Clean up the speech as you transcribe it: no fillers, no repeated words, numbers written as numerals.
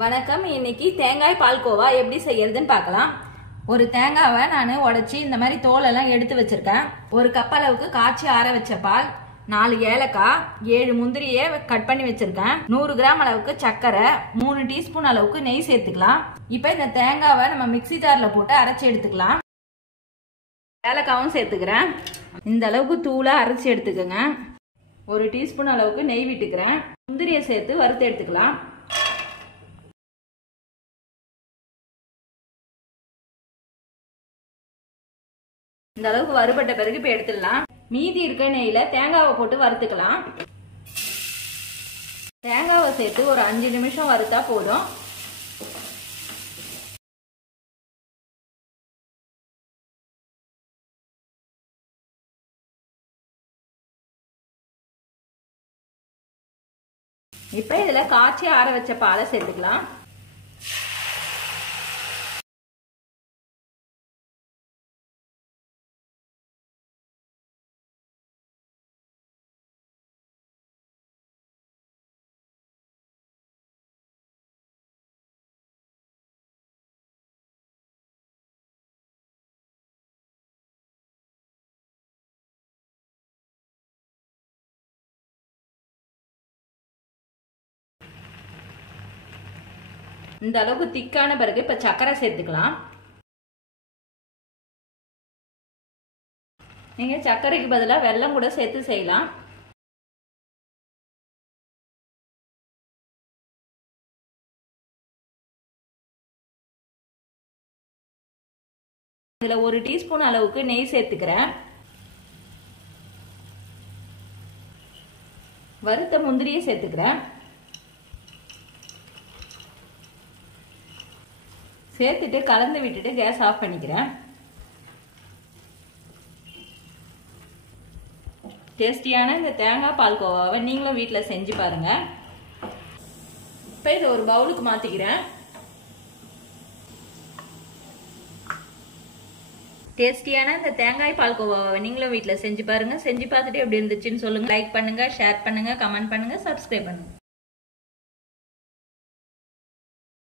வணக்கம். இன்னைக்கு தேங்காய் பால்கோவா எப்படி செய்யறதுன்னு பார்க்கலாம். ஒரு தேங்காவை நான் உடைச்சி இந்த மாதிரி தோலெல்லாம் எடுத்து வச்சிருக்கேன். ஒரு கப் அளவுக்கு காய்ச்சி ஆற வச்ச பால், 4 ஏலக்காய், 7 முந்திரியை கட் பண்ணி வச்சிருக்கேன், 100 கிராம் அளவுக்கு சர்க்கரை, 3 டீஸ்பூன் அளவுக்கு நெய் சேர்த்துக்கலாம். இப்போ இந்த தேங்காவை நம்ம மிக்சி ஜார்ல போட்டு அரைச்சி எடுத்துக்கலாம். ஏலக்காவும் சேர்த்துக்கிறேன். இந்த அளவுக்கு தூளா அரைச்சி எடுத்துக்கோங்க. 1 டீஸ்பூன் அளவுக்கு நெய் விட்டுக்கிறேன். முந்திரியை சேர்த்து வறுத்து எடுத்துக்கலாம். இந்த அளவுக்கு வறுபட்ட பிறகு இப்ப எடுத்துடலாம். மீதி இருக்க நெய்ல தேங்காவை போட்டு வறுத்துக்கலாம். தேங்காவை சேர்த்து ஒரு 5 நிமிஷம் வறுத்தா போதும். இப்ப இதுல காய்ச்சி ஆற வச்ச பாலை சேர்த்துக்கலாம். இந்த அளவுக்கு திக்கான பிறகு இப்ப சர்க்கரை சேர்த்துக்கலாம். நீங்க சர்க்கரைக்கு பதிலாக வெல்லம் கூட சேர்த்து செய்யலாம். இதுல 1 டீஸ்பூன் அளவுக்கு நெய் சேர்த்துக்கிறேன். வறுத்த முந்திரியை சேர்த்துக்கிறேன். சேர்த்துட்டு கலந்து விட்டுட்டு கேஸ் ஆஃப் பண்ணிக்கிறேன். டேஸ்டியான இந்த தேங்காய் பால்கோவாவை நீங்களும் வீட்டில் செஞ்சு பாருங்க. இப்போ இதை ஒரு பவுலுக்கு மாத்திக்கிறேன். டேஸ்டியான இந்த தேங்காய் பால்கோவாவை நீங்களும் வீட்டில் செஞ்சு பாருங்க. செஞ்சு பார்த்துட்டு எப்படி இருந்துச்சுன்னு சொல்லுங்க. லைக் பண்ணுங்க, ஷேர் பண்ணுங்க, கமெண்ட் பண்ணுங்க, சப்ஸ்கிரைப் பண்ணுங்க.